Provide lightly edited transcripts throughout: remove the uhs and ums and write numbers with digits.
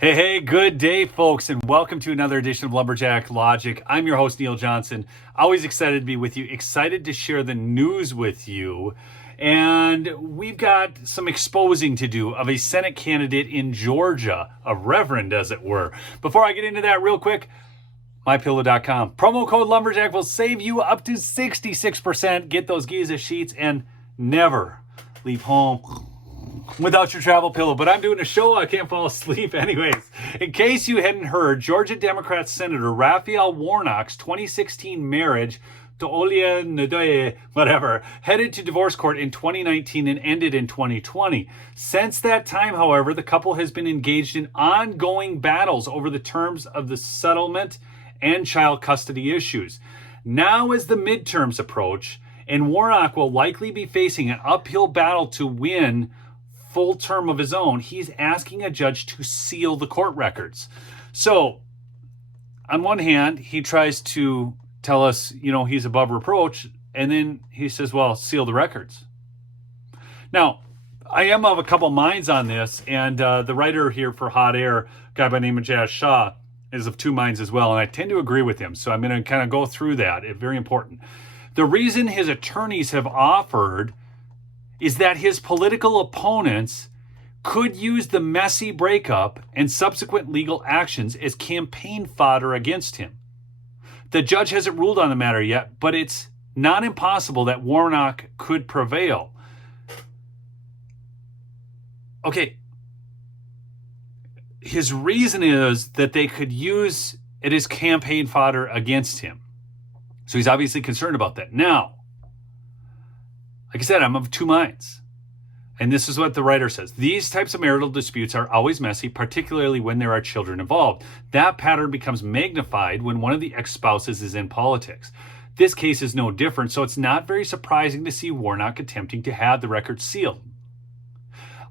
Hey, good day, folks, and welcome to another edition of Lumberjack Logic. I'm your host, Neil Johnson. Always excited to be with you, excited to share the news with you. And we've got some exposing to do of a Senate candidate in Georgia, a reverend, as it were. Before I get into that, real quick, mypillow.com. Promo code Lumberjack will save you up to 66%. Get those Giza sheets and never leave home without your travel pillow. But I'm doing a show, I can't fall asleep anyways. In case you hadn't heard, Georgia Democrat Senator Raphael Warnock's 2016 marriage to Olia Ndoye, whatever, headed to divorce court in 2019 and ended in 2020. Since that time, however, the couple has been engaged in ongoing battles over the terms of the settlement and child custody issues. Now, as the midterms approach, and Warnock will likely be facing an uphill battle to win full term of his own, he's asking a judge to seal the court records. So, on one hand, he tries to tell us, he's above reproach, and then he says, well, seal the records. Now, I am of a couple minds on this, and the writer here for Hot Air, a guy by the name of Jazz Shaw, is of two minds as well, and I tend to agree with him, so I'm going to kind of go through that. It's very important. The reason his attorneys have offered is that his political opponents could use the messy breakup and subsequent legal actions as campaign fodder against him. The judge hasn't ruled on the matter yet, but it's not impossible that Warnock could prevail. Okay. His reason is that they could use it as campaign fodder against him. So he's obviously concerned about that. Now, like I said, I'm of two minds. And this is what the writer says. These types of marital disputes are always messy, particularly when there are children involved. That pattern becomes magnified when one of the ex-spouses is in politics. This case is no different, so it's not very surprising to see Warnock attempting to have the record sealed.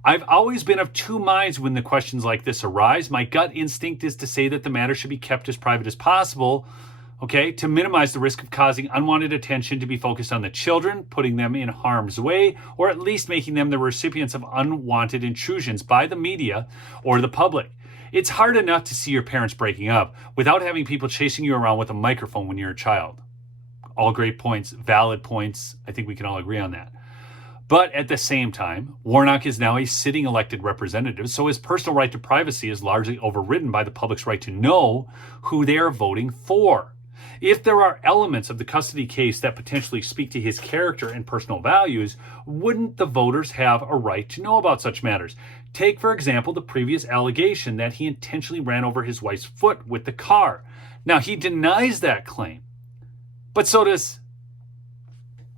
I've always been of two minds when the questions like this arise. My gut instinct is to say that the matter should be kept as private as possible, to minimize the risk of causing unwanted attention to be focused on the children, putting them in harm's way, or at least making them the recipients of unwanted intrusions by the media or the public. It's hard enough to see your parents breaking up without having people chasing you around with a microphone when you're a child. All great points, valid points. I think we can all agree on that. But at the same time, Warnock is now a sitting elected representative, so his personal right to privacy is largely overridden by the public's right to know who they are voting for. If there are elements of the custody case that potentially speak to his character and personal values, wouldn't the voters have a right to know about such matters? Take, for example, the previous allegation that he intentionally ran over his wife's foot with the car. Now, he denies that claim, but so does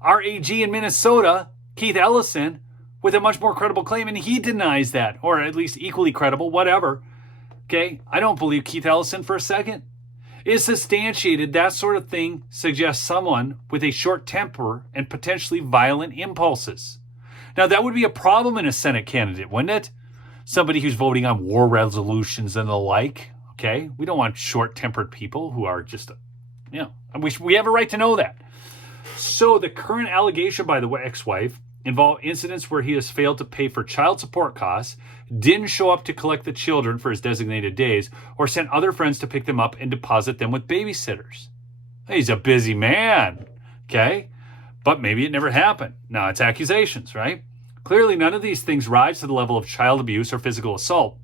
our AG in Minnesota, Keith Ellison, with a much more credible claim, and he denies that, or at least equally credible, whatever. I don't believe Keith Ellison for a second. Is substantiated, that sort of thing suggests someone with a short temper and potentially violent impulses. Now, that would be a problem in a Senate candidate, wouldn't it? Somebody who's voting on war resolutions and the like, We don't want short-tempered people who are just, we have a right to know that. So the current allegation by the ex-wife involved incidents where he has failed to pay for child support costs, didn't show up to collect the children for his designated days, or sent other friends to pick them up and deposit them with babysitters. He's a busy man, But maybe it never happened. Now it's accusations, right? Clearly none of these things rise to the level of child abuse or physical assault.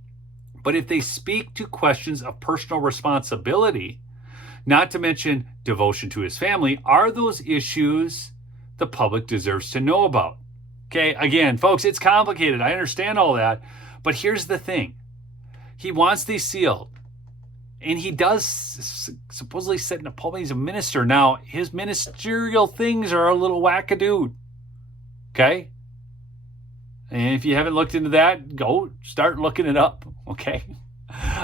But if they speak to questions of personal responsibility, not to mention devotion to his family, are those issues the public deserves to know about? Again, folks, it's complicated. I understand all that. But here's the thing. He wants these sealed. And he does supposedly sit in a pulpit. He's a minister. Now, his ministerial things are a little wackadoo. And if you haven't looked into that, go start looking it up. I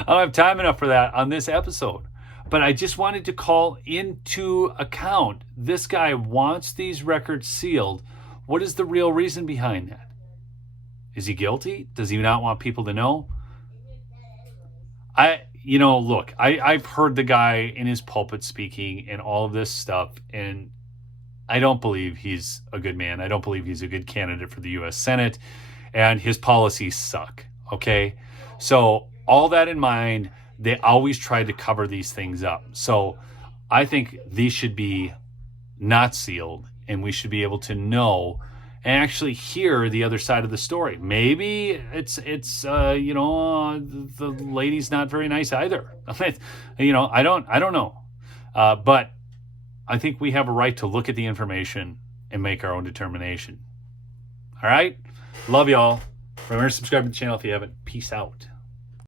don't have time enough for that on this episode. But I just wanted to call into account, this guy wants these records sealed. What is the real reason behind that? Is he guilty? Does he not want people to know? I've heard the guy in his pulpit speaking and all of this stuff, and I don't believe he's a good man. I don't believe he's a good candidate for the U.S. Senate, and his policies suck, So all that in mind, they always try to cover these things up. So I think these should be not sealed, and we should be able to know and actually hear the other side of the story. Maybe it's the lady's not very nice either. I don't know. But I think we have a right to look at the information and make our own determination. All right? Love y'all. Remember to subscribe to the channel if you haven't. Peace out.